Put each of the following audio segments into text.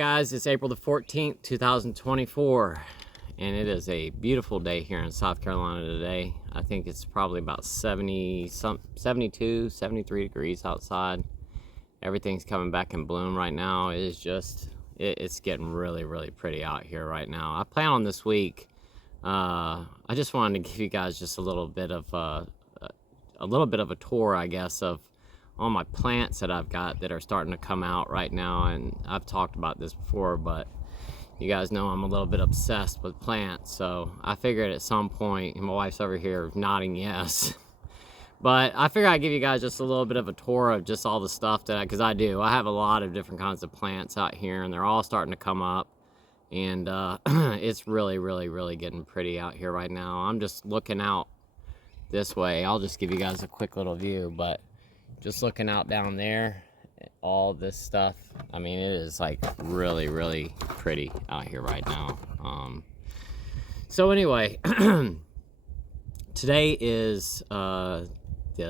guys, it's April the 14th, 2024, and it is a beautiful day here in South Carolina today. I think it's probably about 72, 73 degrees outside. Everything's coming back in bloom right now. It is just, it's getting really, really pretty out here right now. I plan on this week, I just wanted to give you guys just a little bit of a tour, I guess, of all my plants that I've got that are starting to come out right now. And I've talked about this before, but you guys know I'm a little bit obsessed with plants, so I figured at some point, and my wife's over here nodding yes, but I figured I'd give you guys just a little bit of a tour of just all the stuff that because I have a lot of different kinds of plants out here, and they're all starting to come up, and it's really, really, really getting pretty out here right now. I'm just looking out this way. I'll just give you guys a quick little view, but just looking out down there, all this stuff, I mean, it is like really, really pretty out here right now. So anyway, today is the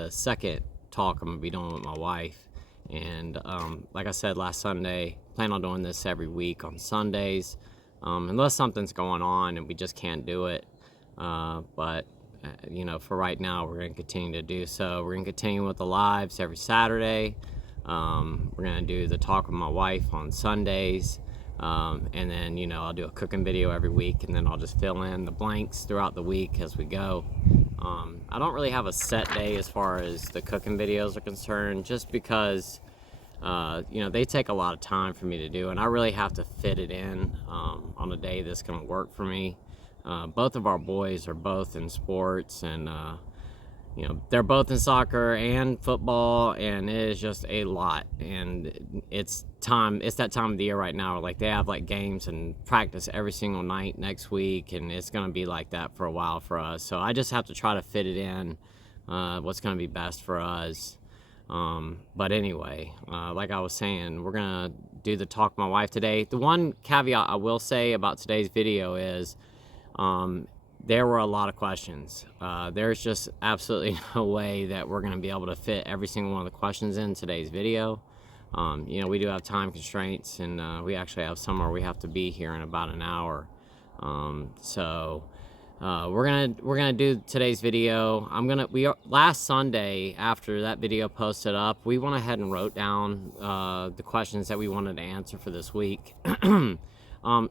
second talk I'm gonna be doing with my wife, and like I said last Sunday, plan on doing this every week on Sundays, unless something's going on and we just can't do it, but you know, for right now, we're going to continue to do so. We're going to continue with the lives every Saturday. We're going to do the talk with my wife on Sundays. And then, you know, I'll do a cooking video every week, and then I'll just fill in the blanks throughout the week as we go. I don't really have a set day as far as the cooking videos are concerned, just because, you know, they take a lot of time for me to do, and I really have to fit it in on a day that's going to work for me. Both of our boys are both in sports, and you know, they're both in soccer and football, and it is just a lot. And it's that time of the year right now, like they have like games and practice every single night next week, and it's going to be like that for a while for us. So I just have to try to fit it in, what's going to be best for us. But anyway, like I was saying, we're going to do the talk with my wife today. The one caveat I will say about today's video is, there were a lot of questions. There's just absolutely no way that we're going to be able to fit every single one of the questions in today's video. You know, we do have time constraints, and we actually have somewhere we have to be here in about an hour. So we're gonna do today's video. Last Sunday, after that video posted up, we went ahead and wrote down the questions that we wanted to answer for this week.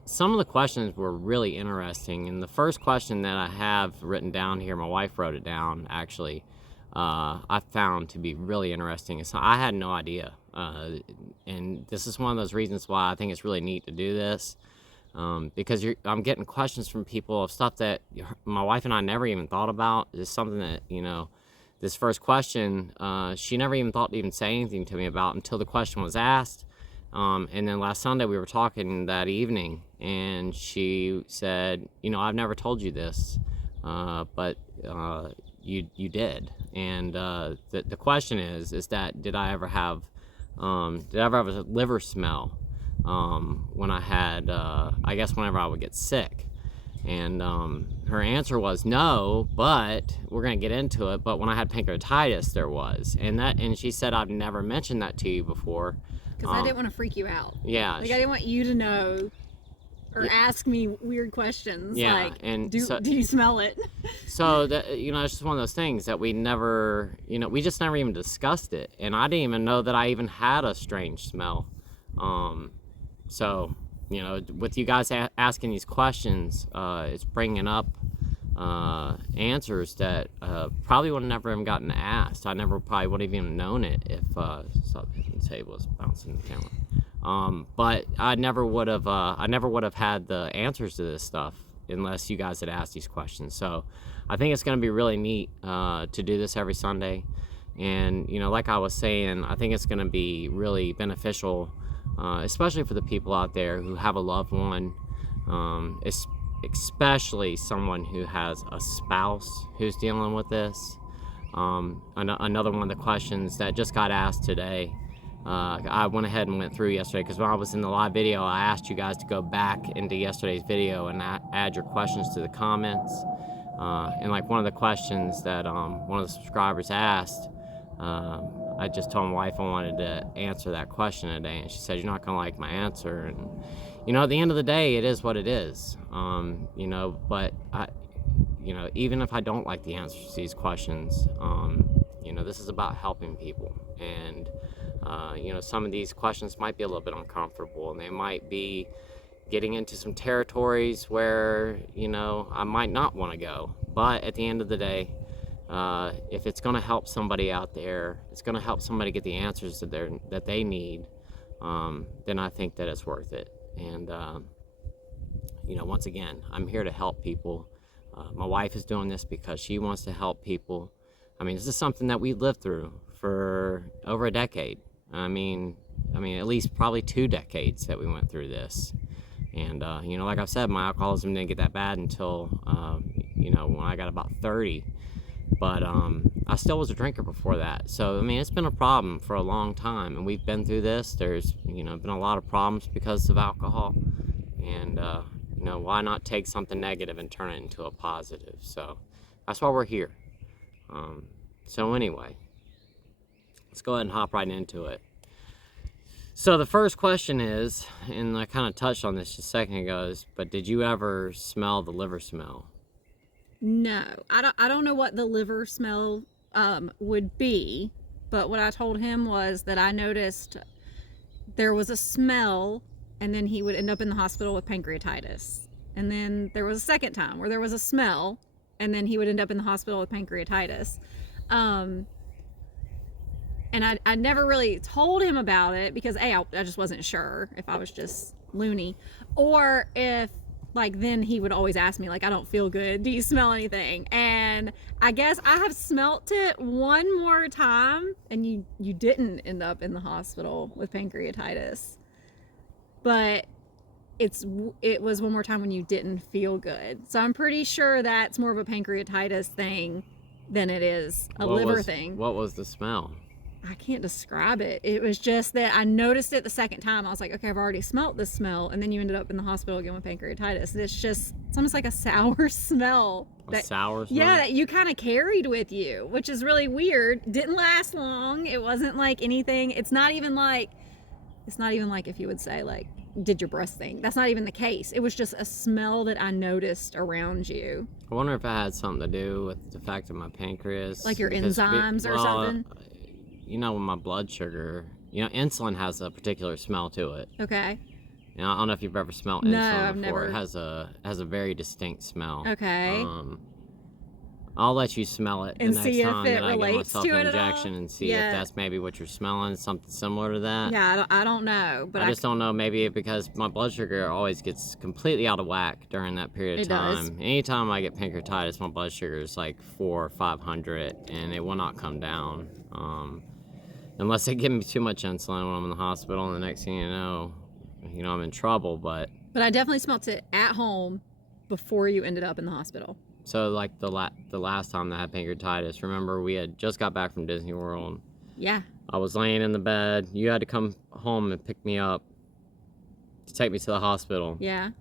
Some of the questions were really interesting, and the first question that I have written down here, my wife wrote it down actually, I found to be really interesting. So I had no idea, and this is one of those reasons why I think it's really neat to do this, because I'm getting questions from people of stuff that my wife and I never even thought about. It's something that, you know, this first question, she never even thought to even say anything to me about until the question was asked. And then last Sunday we were talking that evening, and she said, you know, I've never told you this, but you did. And the question is that did I ever have a liver smell when I had, I guess whenever I would get sick? And her answer was no, but we're gonna get into it. But when I had pancreatitis, there was, and she said, I've never mentioned that to you before. Because I didn't want to freak you out. Yeah. Like, I didn't want you to know or ask me weird questions. Yeah. Like, and do you smell it? So, that, you know, it's just one of those things that we never, you know, we just never even discussed it. And I didn't even know that I even had a strange smell. So, you know, with you guys asking these questions, it's bringing up answers that probably would have never even gotten asked. I probably would have even known it if something the table was bouncing the camera. But I never would have had the answers to this stuff unless you guys had asked these questions. So I think it's going to be really neat to do this every Sunday. And, you know, like I was saying, I think it's going to be really beneficial, especially for the people out there who have a loved one, especially someone who has a spouse who's dealing with this. Another one of the questions that just got asked today, I went ahead and went through yesterday, because when I was in the live video, I asked you guys to go back into yesterday's video and add your questions to the comments. And like one of the questions that one of the subscribers asked, I just told my wife I wanted to answer that question today, and she said, "You're not gonna like my answer." And at the end of the day, it is what it is. But even if I don't like the answers to these questions, this is about helping people, and some of these questions might be a little bit uncomfortable, and they might be getting into some territories where I might not want to go. But at the end of the day, if it's going to help somebody out there, it's going to help somebody get the answers that they need, then I think that it's worth it. And once again, I'm here to help people. My wife is doing this because she wants to help people. I mean, this is something that we lived through for over a decade. I mean, at least probably 2 decades that we went through this. And like I said, my alcoholism didn't get that bad until when I got about 30. But I still was a drinker before that. So it's been a problem for a long time, and we've been through this. There's been a lot of problems because of alcohol, and why not take something negative and turn it into a positive? So that's why we're here. So anyway, let's go ahead and hop right into it. So the first question is, and I kind of touched on this just a second ago, but did you ever smell the liver smell? No, I don't know what the liver smell would be, but what I told him was that I noticed there was a smell, and then he would end up in the hospital with pancreatitis. And then there was a second time where there was a smell, and then he would end up in the hospital with pancreatitis. And I never really told him about it because I just wasn't sure if I was just loony, or if then he would always ask me, I don't feel good, do you smell anything? And I guess I have smelt it one more time, and you didn't end up in the hospital with pancreatitis, but it was one more time when you didn't feel good. So I'm pretty sure that's more of a pancreatitis thing than it is a liver thing. What was the smell? I can't describe it. It was just that I noticed it the second time. I was like, okay, I've already smelt this smell. And then you ended up in the hospital again with pancreatitis. It's almost like a sour smell. Sour smell? Yeah, that you kind of carried with you, which is really weird. Didn't last long. It wasn't like anything. It's not even like if you would say, did your breast thing. That's not even the case. It was just a smell that I noticed around you. I wonder if it had something to do with the fact of my pancreas. Like your enzymes or something? With my blood sugar, insulin has a particular smell to it. Okay. I don't know if you've ever smelled No, insulin I've before. never. It has a very distinct smell. Okay. I'll let you smell it And the see next if time it that I give relates myself to an it at all? injection and see Yeah. if that's maybe what you're smelling, something similar to that. Yeah, I don't know. But I just don't know, maybe because my blood sugar always gets completely out of whack during that period of It time. does. Anytime I get pancreatitis, my blood sugar is like 400 or 500, and it will not come down. Unless they give me too much insulin when I'm in the hospital, and the next thing you know, I'm in trouble. But I definitely smelt it at home before you ended up in the hospital. so the last time that I had pancreatitis, remember we had just got back from Disney World. Yeah. I was laying in the bed. You had to come home and pick me up to take me to the hospital. Yeah.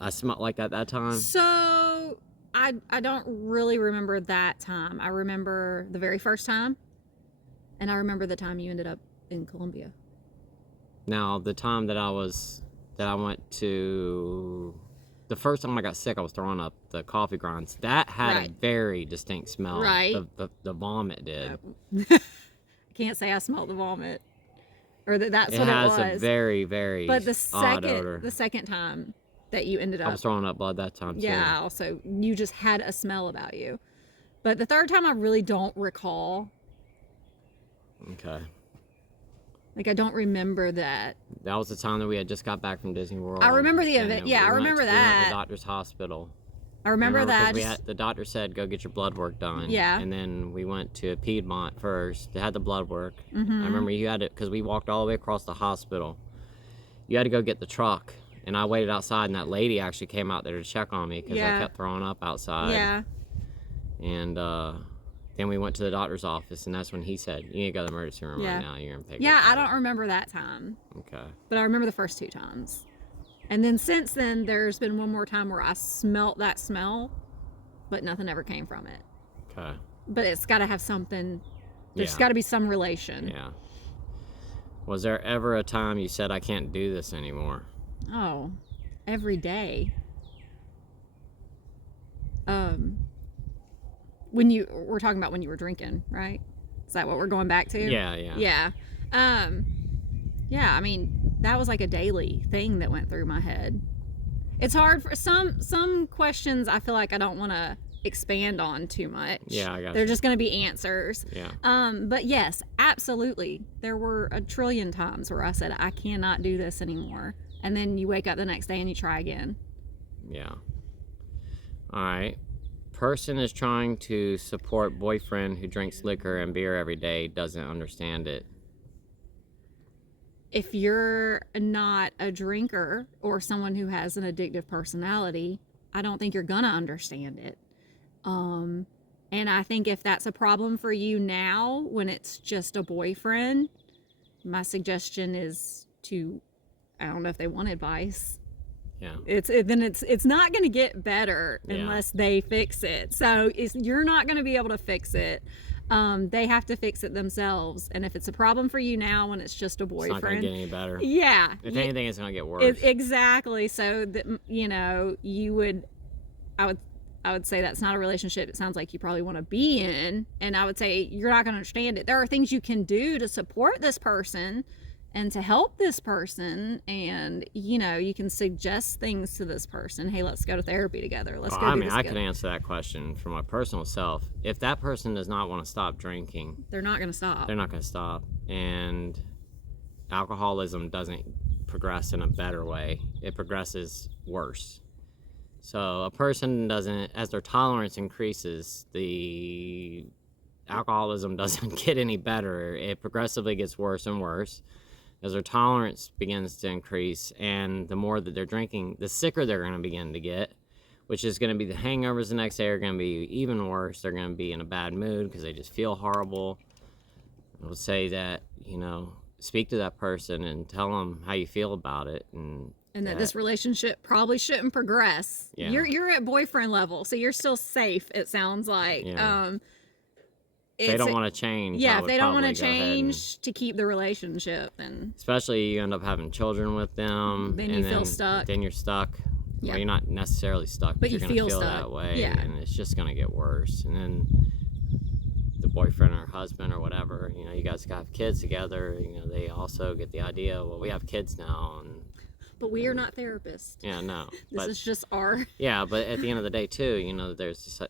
I smelled like that time. So I don't really remember that time. I remember the very first time, and I remember the time you ended up in Colombia. Now, the time that I went to, the first time I got sick, I was throwing up the coffee grinds. That had Right. a very distinct smell. Right. The vomit did. I can't say I smelled the vomit, or that's It what has it was. a very, very But odd odor. the second time that you ended I up, was throwing up blood that time too. yeah, also you just had a smell about you. But the third time I really don't recall. Okay. I don't remember that. That was the time that we had just got back from Disney World. I remember the and event. then Yeah, I we went remember to- We went that. to the doctor's hospital. I remember that. 'cause the doctor said, go get your blood work done. Yeah. And then we went to Piedmont first. They had the blood work. Mhm. I remember you had it, because we walked all the way across the hospital. You had to go get the truck. And I waited outside, and that lady actually came out there to check on me because Yeah. I kept throwing up outside. Yeah. And then we went to the doctor's office, and that's when he said, you need to go to the emergency room Yeah. right now. You're in pancreatitis. Yeah, I don't remember that time, Okay. but I remember the first 2 times. And then since then, there's been one more time where I smelt that smell, but nothing ever came from it. Okay. But it's got to have something There's Yeah. got to be some relation. Yeah. Was there ever a time you said, I can't do this anymore? Oh, every day. We're talking about when you were drinking, right? Is that what we're going back to? Yeah. Yeah. Yeah, I mean, that was like a daily thing that went through my head. It's hard for some questions I feel like I don't want to expand on too much. Yeah, I got They're you. just going to be answers. Yeah. But yes, absolutely. There were a trillion times where I said, I cannot do this anymore. And then you wake up the next day and you try again. Yeah. All right. Person is trying to support boyfriend who drinks liquor and beer every day, doesn't understand it. If you're not a drinker or someone who has an addictive personality, I don't think you're gonna understand it. And I think if that's a problem for you now, when it's just a boyfriend, my suggestion is to, I don't know if they want advice. Yeah. It's not going to get better Yeah. unless they fix it. So you're not going to be able to fix it. They have to fix it themselves. And if it's a problem for you now when it's just a boyfriend, It's not going to get any better. yeah. If anything, it's going to get worse. Exactly. So that, I would say that's not a relationship it sounds like you probably want to be in. And I would say you're not going to understand it. There are things you can do to support this person and to help this person, and you can suggest things to this person. Hey, let's go to therapy together. Let's go do this I together. could answer that question for my personal self. If that person does not want to stop drinking, They're not going to stop. they're not going to stop. And alcoholism doesn't progress in a better way. It progresses worse. So a person doesn't, as their tolerance increases, the alcoholism doesn't get any better. It progressively gets worse and worse as their tolerance begins to increase, and the more that they're drinking, the sicker they're going to begin to get, which is going to be the hangovers the next day are going to be even worse. They're going to be in a bad mood because they just feel horrible. I would say that, speak to that person and tell them how you feel about it, and that this relationship probably shouldn't progress. Yeah. You're at boyfriend level, so you're still safe, it sounds like. Yeah. If they don't want to change. Yeah, if they don't want to change to keep the relationship, then especially you end up having children with them, then you feel stuck. Then you're stuck. Yeah. Well, you're not necessarily stuck, but you're going to feel that way, yeah. And it's just going to get worse. And then the boyfriend or husband or whatever, you guys have kids together. They also get the idea. Well, we have kids now, but we are not therapists. Yeah, no. This is just our. Yeah, but at the end of the day, too, there's this,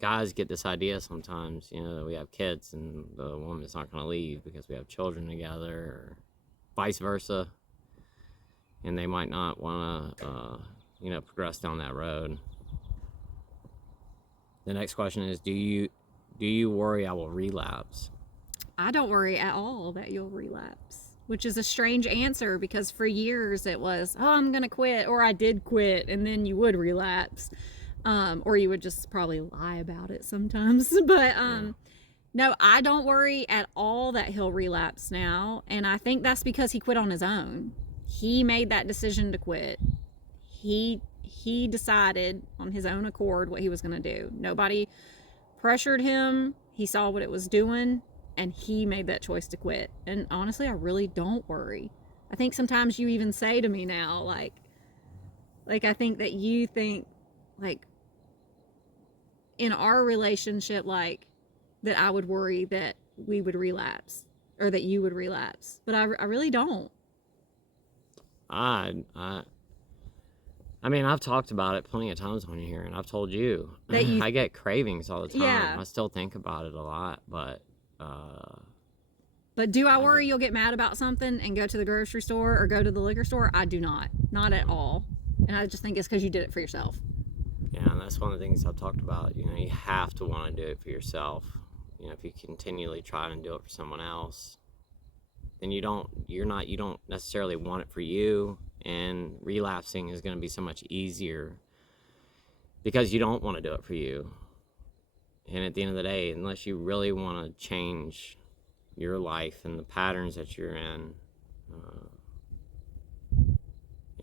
guys get this idea sometimes, that we have kids and the woman's not going to leave because we have children together, or vice versa, and they might not want to, progress down that road. The next question is, do you worry I will relapse? I don't worry at all that you'll relapse, which is a strange answer because for years it was, oh, I'm going to quit, or I did quit, and then you would relapse. Or you would just probably lie about it sometimes. But no, I don't worry at all that he'll relapse now. And I think that's because he quit on his own. He made that decision to quit. He decided on his own accord what he was going to do. Nobody pressured him. He saw what it was doing, and he made that choice to quit. And honestly, I really don't worry. I think sometimes you even say to me now, like I think that you think, in our relationship, that I would worry that we would relapse or that you would relapse, but I really don't. I mean, I've talked about it plenty of times on here, and I've told you that I get cravings all the time. Yeah. I still think about it a lot, but do I worry you'll get mad about something and go to the grocery store or go to the liquor store? I do not at all. And I just think it's because you did it for yourself. Yeah, and that's one of the things I've talked about. You have to want to do it for yourself. If you continually try and do it for someone else, then you don't necessarily want it for you, and relapsing is going to be so much easier because you don't want to do it for you. And at the end of the day, unless you really want to change your life and the patterns that you're in,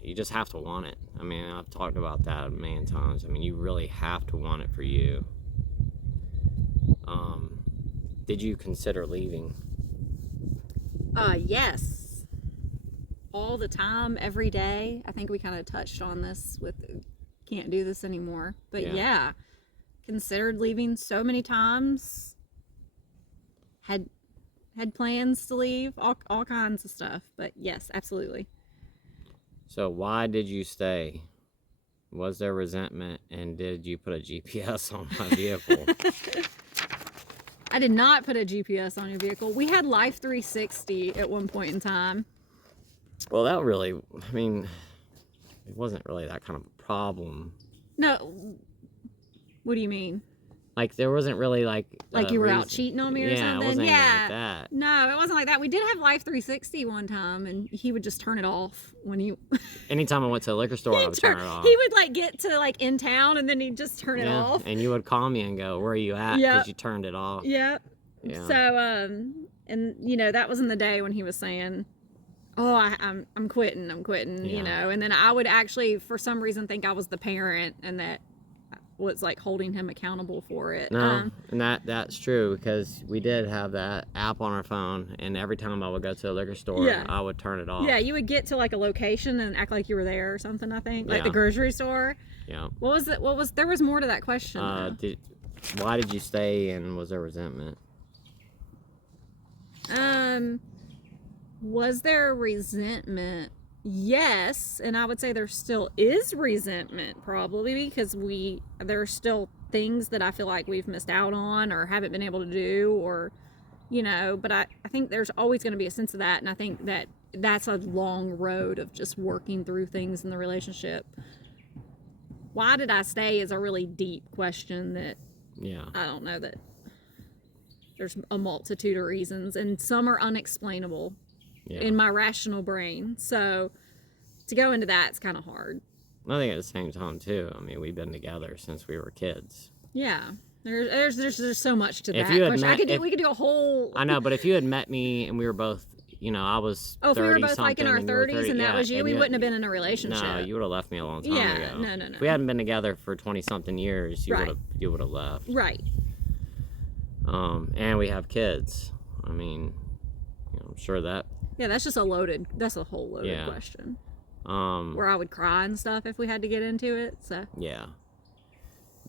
you just have to want it. I mean, I've talked about that a million times. I mean, you really have to want it for you. did you consider leaving? Yes. All the time, every day. I think we kind of touched on this with can't do this anymore. But yeah, considered leaving so many times. Had plans to leave, all kinds of stuff. But yes, absolutely. So why did you stay? Was there resentment, and did you put a GPS on my vehicle? I did not put a GPS on your vehicle. We had Life 360 at one point in time. Well, that really, I mean, it wasn't really that kind of a problem. No, what do you mean? Like, there wasn't really, like you were out cheating on me or something? Yeah, it wasn't anything like that. No, it wasn't like that. We did have Life 360 one time, and he would just turn it off when you... Anytime I went to a liquor store, I would turn it off. He would, like, get to, like, in town, and then he'd just turn it off. And you would call me and go, where are you at? Because you turned it off. Yep. Yeah. So, and, you know, that was in the day when he was saying... Oh, I'm quitting, you know, and then I would actually, for some reason, think I was the parent and that was like holding him accountable for it. No, and that's true because we did have that app on our phone, and every time I would go to a liquor store, I would turn it off. Yeah, you would get to like a location and act like you were there or something. I think like the grocery store. Yeah. What was it? There was more to that question. Why did you stay, and was there resentment? Was there resentment? Yes, and I would say there still is resentment probably because there are still things that I feel like we've missed out on or haven't been able to do or, you know, but I think there's always going to be a sense of that, and I think that's a long road of just working through things in the relationship. Why did I stay is a really deep question that I don't know that there's a multitude of reasons, and some are unexplainable. In my rational brain. So to go into that, it's kind of hard. I think at the same time too, I mean, we've been together since we were kids. Yeah. There's so much to that question. We could do a whole... I know, but if you had met me and we were both, you know, I was 30 if we were both like in our 30s 30, and that was you, we wouldn't have been in a relationship. No, you would have left me a long time ago. No. If we hadn't been together for 20-something years, you would have left. Right. And we have kids. I mean, you know, I'm sure that... Yeah, that's a whole loaded question. Where I would cry and stuff if we had to get into it. So yeah.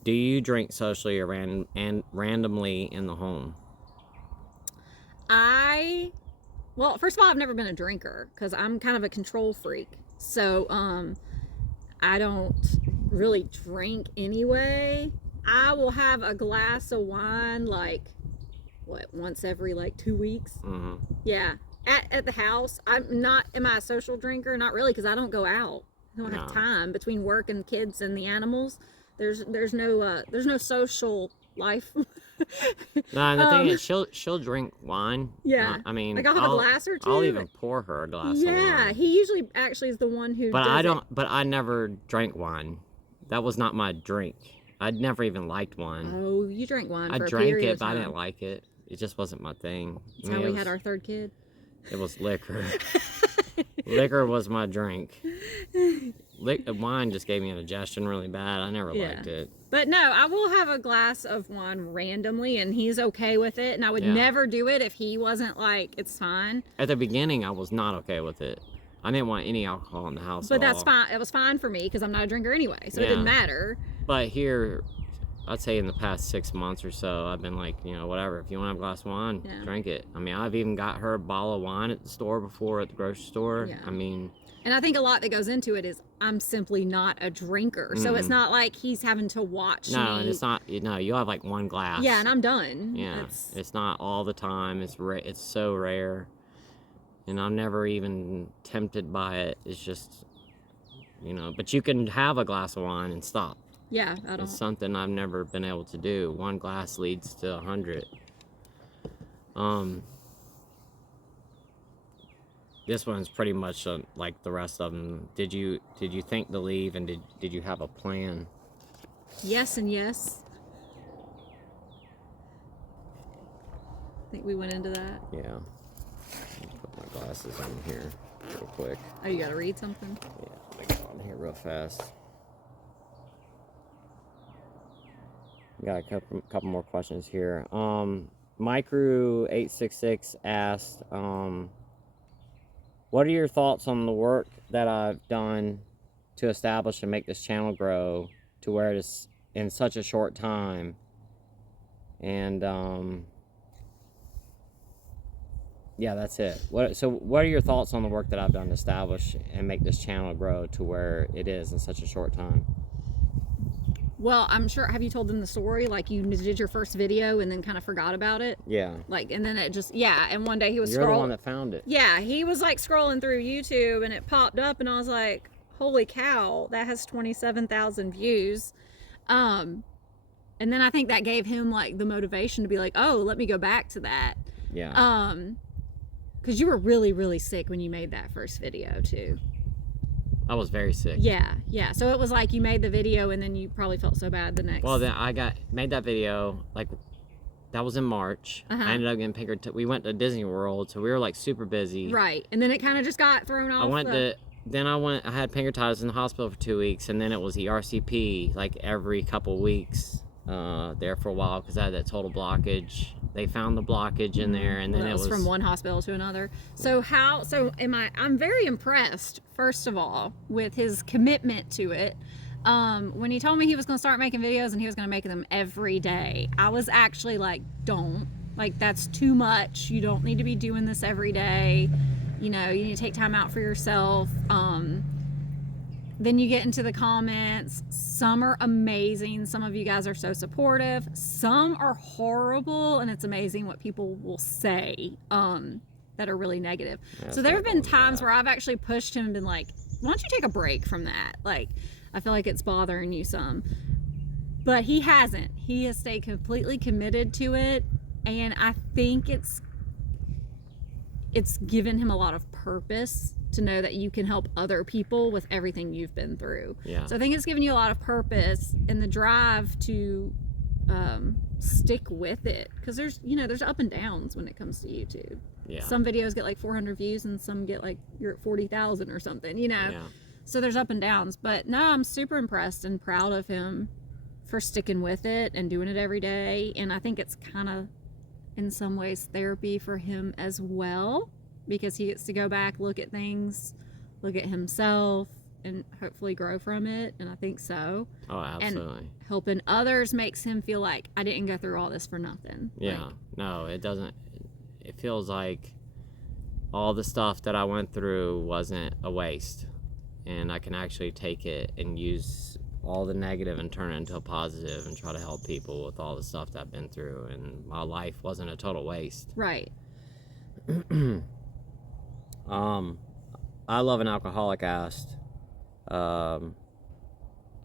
Do you drink socially or randomly in the home? Well, first of all, I've never been a drinker because I'm kind of a control freak. So I don't really drink anyway. I will have a glass of wine once every 2 weeks. Mm-hmm. Yeah. At the house. Am I a social drinker? Not really, because I don't go out. I don't have time between work and kids and the animals. There's no social life. No, and the thing is, she'll drink wine. Yeah. I mean, I'll have a glass or two. I'll even pour her a glass of wine. Yeah, he usually actually is the one who. But I don't. But I never drank wine. That was not my drink. I'd never even liked wine. Oh, you drank wine. I drank it, but I didn't like it. It just wasn't my thing. That's how we had our third kid. It was liquor. Liquor was my drink. Wine just gave me indigestion really bad. I never liked it. But no, I will have a glass of wine randomly, and he's okay with it. And I would never do it if he wasn't like, it's fine. At the beginning, I was not okay with it. I didn't want any alcohol in the house But that's fine. It was fine for me because I'm not a drinker anyway, so it didn't matter. But here... I'd say in the past 6 months or so, I've been like, you know, whatever. If you want to have a glass of wine, drink it. I mean, I've even got her a bottle of wine at the store before, at the grocery store. Yeah. I mean... And I think a lot that goes into it is I'm simply not a drinker. So it's not like he's having to watch me. No, and it's not... No, you'll have like one glass. Yeah, and I'm done. Yeah, it's not all the time. It's so rare. And I'm never even tempted by it. It's just, you know... But you can have a glass of wine and stop. Yeah, I don't. It's something I've never been able to do. One glass leads to 100. This one's pretty much like the rest of them. Did you think to leave, and did you have a plan? Yes and yes. I think we went into that. Yeah. Let me put my glasses on here real quick. Oh, you gotta read something? Yeah, let me get on here real fast. Got a couple more questions here. Micro866 asked, what are your thoughts on the work that I've done to establish and make this channel grow to where it is in such a short time? And yeah, that's it. What are your thoughts on the work that I've done to establish and make this channel grow to where it is in such a short time? Well, I'm sure, have you told them the story? Like, you did your first video and then kind of forgot about it? Yeah. Like, and then it just, yeah, and one day he was You're the one that found it. Yeah, he was like scrolling through YouTube and it popped up and I was like, holy cow, that has 27,000 views. And then I think that gave him like the motivation to be like, oh, let me go back to that. Yeah. Because you were really, really sick when you made that first video too. I was very sick. Yeah. So it was like you made the video and then you probably felt so bad the next. Well, then I made that video, like, that was in March. I ended up getting pickered. We went to Disney World, so we were like super busy. Right. And then it kind of just got thrown off. I had pancreatitis in the hospital for 2 weeks, and then it was the RCP like every couple weeks there for a while because I had that total blockage. They found the blockage in there, and then it was from one hospital to another. So I'm very impressed, first of all, with his commitment to it. When he told me he was going to start making videos and he was going to make them every day, I was actually like, that's too much. You don't need to be doing this every day. You need to take time out for yourself. Then you get into the comments. Some are amazing. Some of you guys are so supportive. Some are horrible, and it's amazing what people will say that are really negative. Yeah, so there have been times where I've actually pushed him and been like, why don't you take a break from that? Like, I feel like it's bothering you some. But he hasn't. He has stayed completely committed to it, and I think it's given him a lot of purpose to know that you can help other people with everything you've been through. Yeah. So I think it's given you a lot of purpose and the drive to stick with it, because there's up and downs when it comes to YouTube. Yeah. Some videos get like 400 views and some get like you're at 40,000 or something. Yeah. So there's up and downs, but no, I'm super impressed and proud of him for sticking with it and doing it every day. And I think it's kind of in some ways therapy for him as well, because he gets to go back, look at things, look at himself, and hopefully grow from it. And I think so. Oh, absolutely. And helping others makes him feel like I didn't go through all this for nothing. Yeah. No, it doesn't. It feels like all the stuff that I went through wasn't a waste, and I can actually take it and use all the negative and turn it into a positive and try to help people with all the stuff that I've been through, and my life wasn't a total waste. Right. I Love an Alcoholic asked, what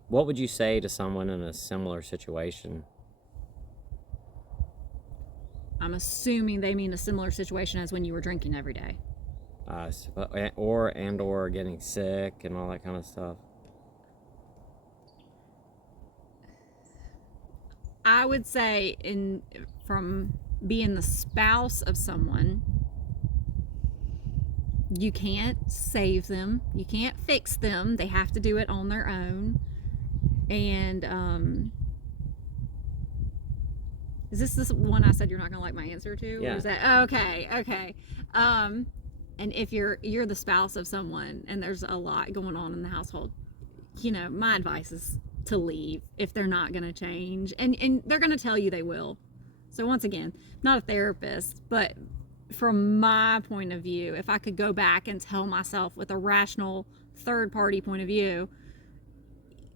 would you say to someone in a similar situation? I'm assuming they mean a similar situation as when you were drinking every day. Or getting sick and all that kind of stuff. I would say from being the spouse of someone, you can't save them. You can't fix them. They have to do it on their own. And is this one I said you're not going to like my answer to? Yeah. Or is that okay? And if you're the spouse of someone and there's a lot going on in the household, my advice is to leave if they're not going to change, and they're going to tell you they will. So once again, I'm not a therapist, but from my point of view, if I could go back and tell myself with a rational third party point of view,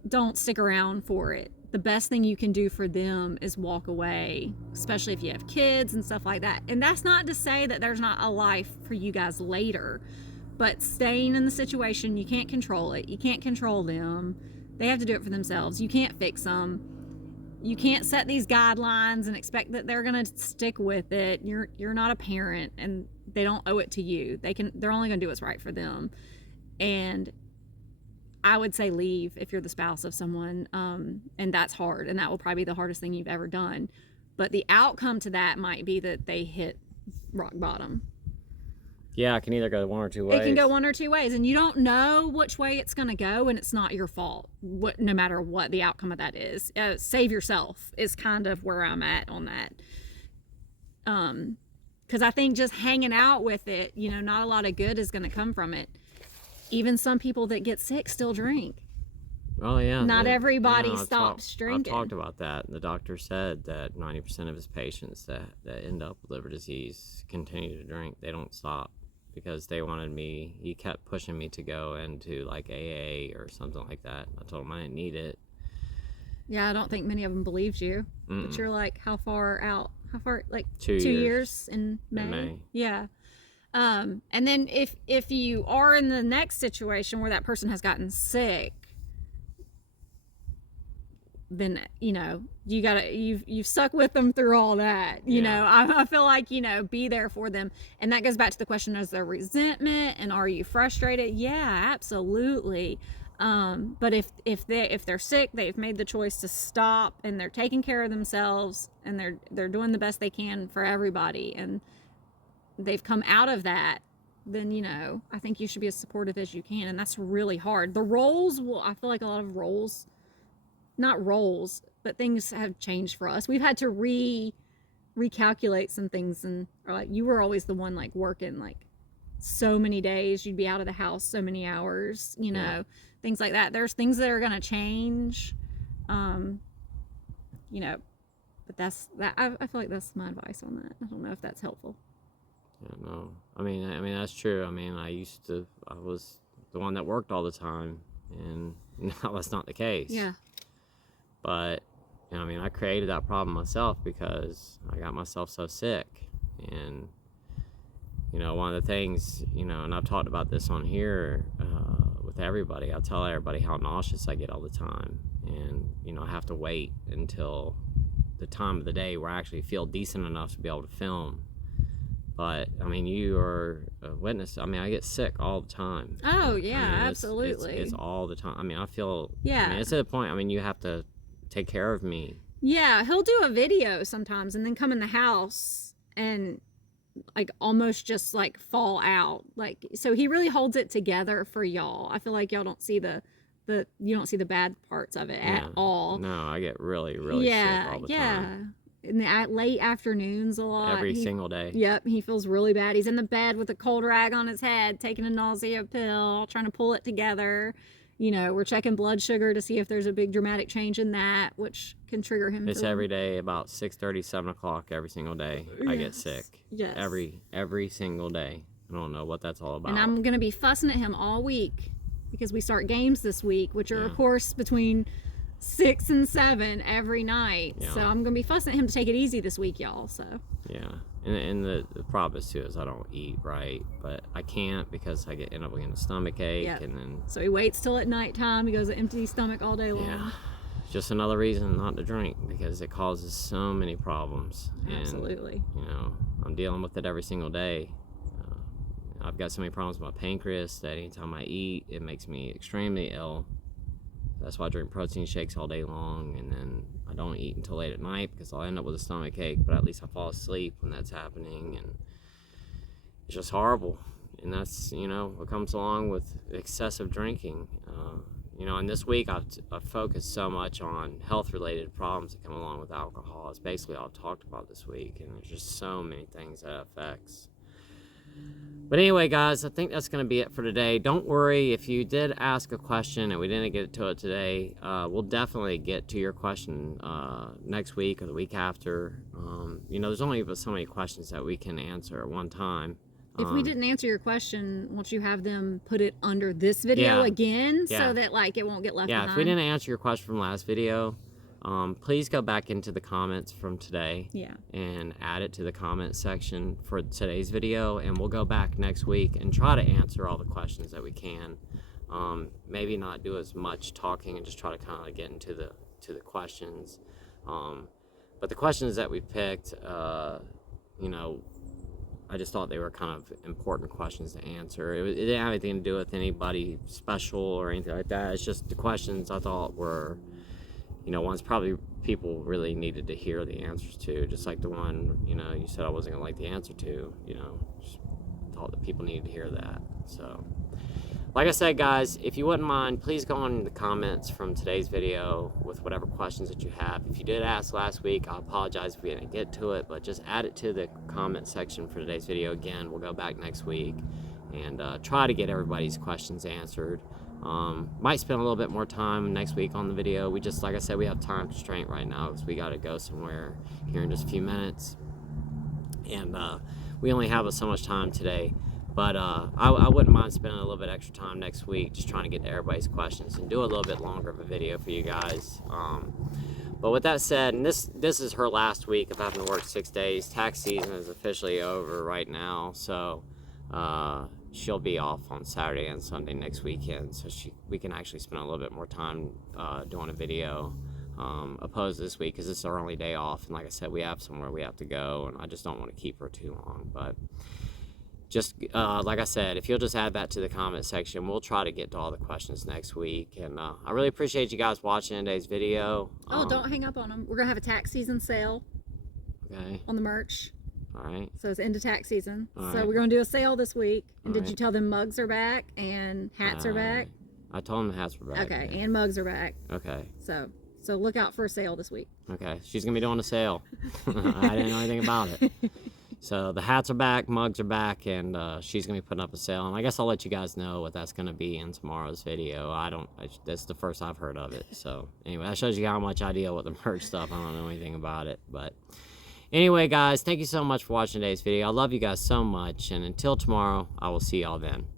don't stick around for it. The best thing you can do for them is walk away, especially if you have kids and stuff like that. And that's not to say that there's not a life for you guys later, but staying in the situation, you can't control it. You can't control them. They have to do it for themselves. You can't fix them. You can't set these guidelines and expect that they're going to stick with it. You're not a parent, and they don't owe it to you. They're only going to do what's right for them. And I would say leave if you're the spouse of someone. And that's hard, and that will probably be the hardest thing you've ever done. But the outcome to that might be that they hit rock bottom. Yeah, it can either go one or two ways. It can go one or two ways, and you don't know which way it's going to go, and it's not your fault, no matter what the outcome of that is. Save yourself is kind of where I'm at on that. Because I think just hanging out with it, you know, not a lot of good is going to come from it. Even some people that get sick still drink. Oh yeah. Not everybody I've stops drinking. I've talked about that. The doctor said that 90% of his patients that end up with liver disease continue to drink. They don't stop because they wanted me. He kept pushing me to go into like AA or something like that. I told him I didn't need it. Yeah, I don't think many of them believed you. Mm-mm. But you're like, how far out? How far? Like 2 years in May. In May. Yeah. And then if you are in the next situation where that person has gotten sick, then you know you've stuck with them through all that. You know, I feel like, you know, be there for them, and that goes back to the question: is there resentment, and are you frustrated? Yeah, absolutely. But if they're sick, they've made the choice to stop, and they're taking care of themselves, and they're doing the best they can for everybody, and they've come out of that, then, you know, I think you should be as supportive as you can, and that's really hard. The roles I feel like a lot of roles, not roles, but things have changed for us. We've had to recalculate some things, and or like you were always the one like working like so many days, you'd be out of the house so many hours, you know, things like that. There's things that are going to change, you know, but that's that. I feel like that's my advice on that. I don't know if that's helpful. Yeah, no. I mean that's true. I mean, I was the one that worked all the time, and now that's not the case. Yeah. But, you know, I mean, I created that problem myself because I got myself so sick. And, you know, one of the things, you know, and I've talked about this on here with everybody. I tell everybody how nauseous I get all the time. And, you know, I have to wait until the time of the day where I actually feel decent enough to be able to film. But, I mean, you are a witness. I mean, I get sick all the time. Oh, yeah, I mean, absolutely. It's all the time. I mean, I feel, yeah. I mean, it's to the point, I mean, you have to take care of me. Yeah, he'll do a video sometimes and then come in the house and like almost just like fall out. Like, so he really holds it together for y'all. I feel like y'all don't see the you don't see the bad parts of it at all. No, I get really sick all the time. In the late afternoons a lot. Every single day. Yep, he feels really bad. He's in the bed with a cold rag on his head, taking a nausea pill, trying to pull it together. You know, we're checking blood sugar to see if there's a big dramatic change in that, which can trigger him. It's every day about 6:30, 7 o'clock every single day. I get sick. Yes. Every single day. I don't know what that's all about. And I'm going to be fussing at him all week because we start games this week, which are, of course, between 6 and 7 every night. Yeah. So I'm going to be fussing at him to take it easy this week, y'all. So. Yeah. And the problem is, too, is I don't eat right, but I can't because I end up getting a stomach ache. Yep. And then. So he waits till at nighttime. He goes an empty stomach all day long. Yeah. Just another reason not to drink because it causes so many problems. Absolutely. And, you know, I'm dealing with it every single day. I've got so many problems with my pancreas that anytime I eat, it makes me extremely ill. That's why I drink protein shakes all day long, and then I don't eat until late at night because I'll end up with a stomach ache, but at least I fall asleep when that's happening, and it's just horrible. And that's, you know, what comes along with excessive drinking. You know, and this week I've focused so much on health-related problems that come along with alcohol. It's basically all I've talked about this week, and there's just so many things that it affects. But anyway, guys, I think that's going to be it for today. Don't worry if you did ask a question and we didn't get to it today. We'll definitely get to your question next week or the week after. You know, there's only so many questions that we can answer at one time. If we didn't answer your question, won't you have them put it under this video again so that like it won't get left behind? Yeah, if we didn't answer your question from last video, please go back into the comments from today and add it to the comment section for today's video, and we'll go back next week and try to answer all the questions that we can. Maybe not do as much talking and just try to kind of get into the questions. But the questions that we picked, you know, I just thought they were kind of important questions to answer. It didn't have anything to do with anybody special or anything like that. It's just the questions I thought were, you know, ones probably people really needed to hear the answers to, just like the one, you know, you said I wasn't going to like the answer to, you know, just thought that people needed to hear that. So, like I said, guys, if you wouldn't mind, please go on the comments from today's video with whatever questions that you have. If you did ask last week, I apologize if we didn't get to it, but just add it to the comment section for today's video. Again, we'll go back next week and try to get everybody's questions answered. Might spend a little bit more time next week on the video. We just, like I said, we have time constraint right now because we got to go somewhere here in just a few minutes. And we only have so much time today. But I wouldn't mind spending a little bit extra time next week just trying to get to everybody's questions and do a little bit longer of a video for you guys. But with that said, and this is her last week of having to work 6 days. Tax season is officially over right now, so she'll be off on Saturday and Sunday next weekend, so we can actually spend a little bit more time doing a video opposed to this week because this is our only day off. And like I said, we have somewhere we have to go, and I just don't want to keep her too long. But just like I said, if you'll just add that to the comment section, we'll try to get to all the questions next week. And I really appreciate you guys watching today's video. Oh, don't hang up on them. We're gonna have a tax season sale. Okay. On the merch. All right. So it's into tax season. All so right. we're gonna do a sale this week. And All did you tell them mugs are back and hats are back? I told them the hats were back. Okay, Yeah. and mugs are back. Okay. So look out for a sale this week. Okay. She's gonna be doing a sale. I didn't know anything about it. So the hats are back, mugs are back, and she's gonna be putting up a sale. And I guess I'll let you guys know what that's gonna be in tomorrow's video. That's the first I've heard of it. So anyway, that shows you how much I deal with the merch stuff. I don't know anything about it, but anyway, guys, thank you so much for watching today's video. I love you guys so much, and until tomorrow, I will see y'all then.